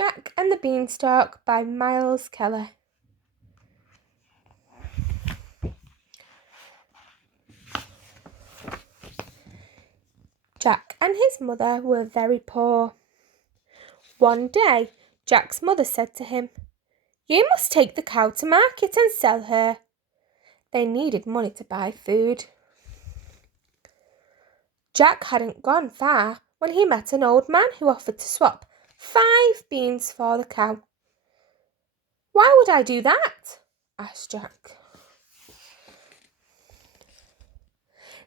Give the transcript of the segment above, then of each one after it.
Jack and the Beanstalk by Miles Keller. Jack and his mother were very poor. One day, Jack's mother said to him, "You must take the cow to market and sell her." They needed money to buy food. Jack hadn't gone far when he met an old man who offered to swap 5 beans for the cow. "Why would I do that?" asked Jack.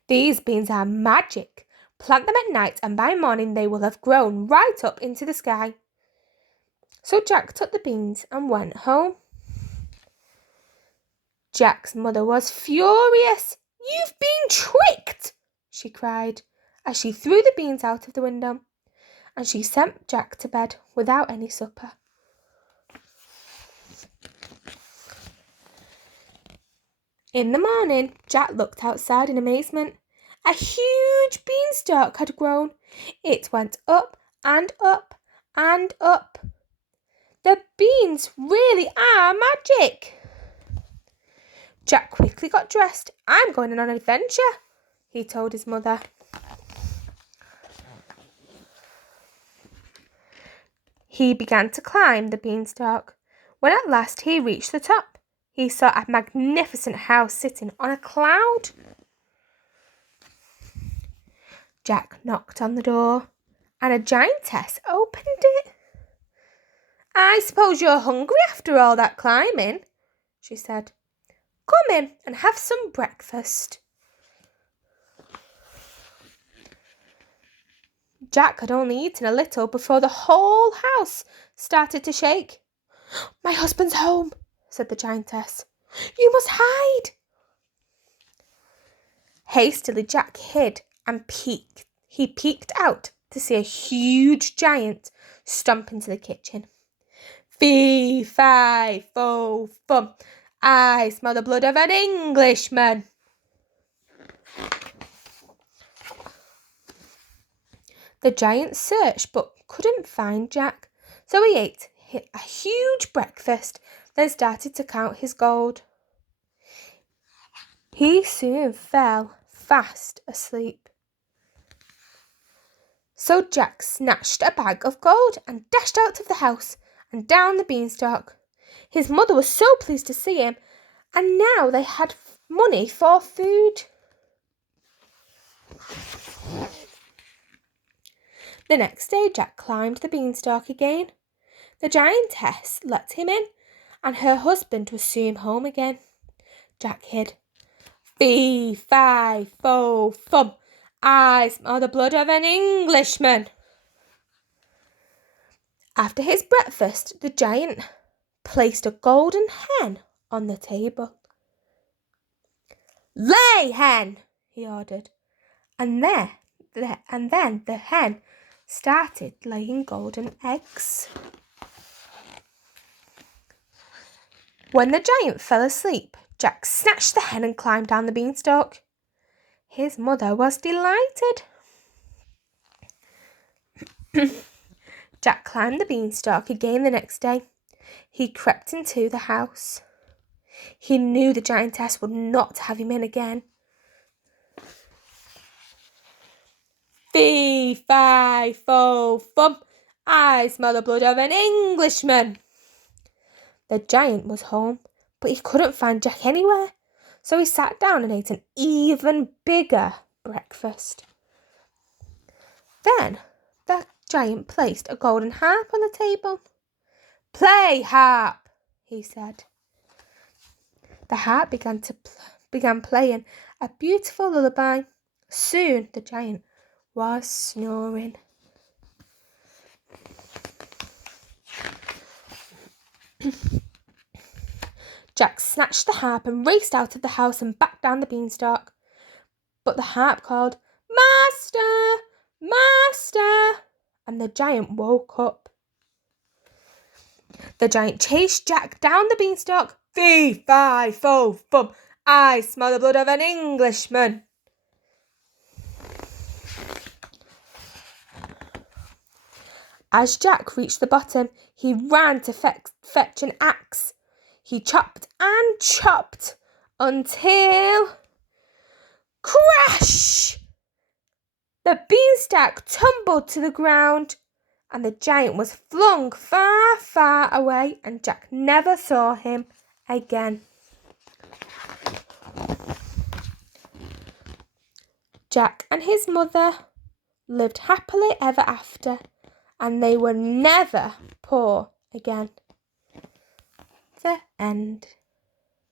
"These beans are magic. Plant them at night and by morning they will have grown right up into the sky." So Jack took the beans and went home. Jack's mother was furious. "You've been tricked!" she cried as she threw the beans out of the window, and she sent Jack to bed without any supper. In the morning, Jack looked outside in amazement. A huge beanstalk had grown. It went up and up and up. "The beans really are magic." Jack quickly got dressed. "I'm going on an adventure," he told his mother. He began to climb the beanstalk. When at last he reached the top, he saw a magnificent house sitting on a cloud. Jack knocked on the door, and a giantess opened it. "I suppose you're hungry after all that climbing," she said. "Come in and have some breakfast." Jack had only eaten a little before the whole house started to shake. "My husband's home," said the giantess. "You must hide." Hastily Jack hid and peeked. He peeked out to see a huge giant stomp into the kitchen. "Fee, fi, fo, fum. I smell the blood of an Englishman." The giant searched but couldn't find Jack, so he ate a huge breakfast, then started to count his gold. He soon fell fast asleep. So Jack snatched a bag of gold and dashed out of the house and down the beanstalk. His mother was so pleased to see him, and now they had money for food. The next day Jack climbed the beanstalk again. The giantess let him in, and her husband was soon home again. Jack hid. "Fee, fi, fo, fum. I smell the blood of an Englishman." After his breakfast, the giant placed a golden hen on the table. "Lay, hen," he ordered, and then the hen started laying golden eggs. When the giant fell asleep, Jack snatched the hen and climbed down the beanstalk. His mother was delighted. Jack climbed the beanstalk again the next day. He crept into the house. He knew the giantess would not have him in again. "Fee, fi, fo, fum. I smell the blood of an Englishman." The giant was home, but he couldn't find Jack anywhere, so he sat down and ate an even bigger breakfast. Then the giant placed a golden harp on the table. "Play, harp," he said. The harp began playing a beautiful lullaby. Soon the giant was snoring. Jack snatched the harp and raced out of the house and back down the beanstalk. But the harp called, "Master! Master!" and the giant woke up. The giant chased Jack down the beanstalk. "Fee, fi, fo, fum. I smell the blood of an Englishman." As Jack reached the bottom, he ran to fetch an axe. He chopped and chopped until... crash! The beanstalk tumbled to the ground, and the giant was flung far, far away, and Jack never saw him again. Jack and his mother lived happily ever after, and they were never poor again. The end.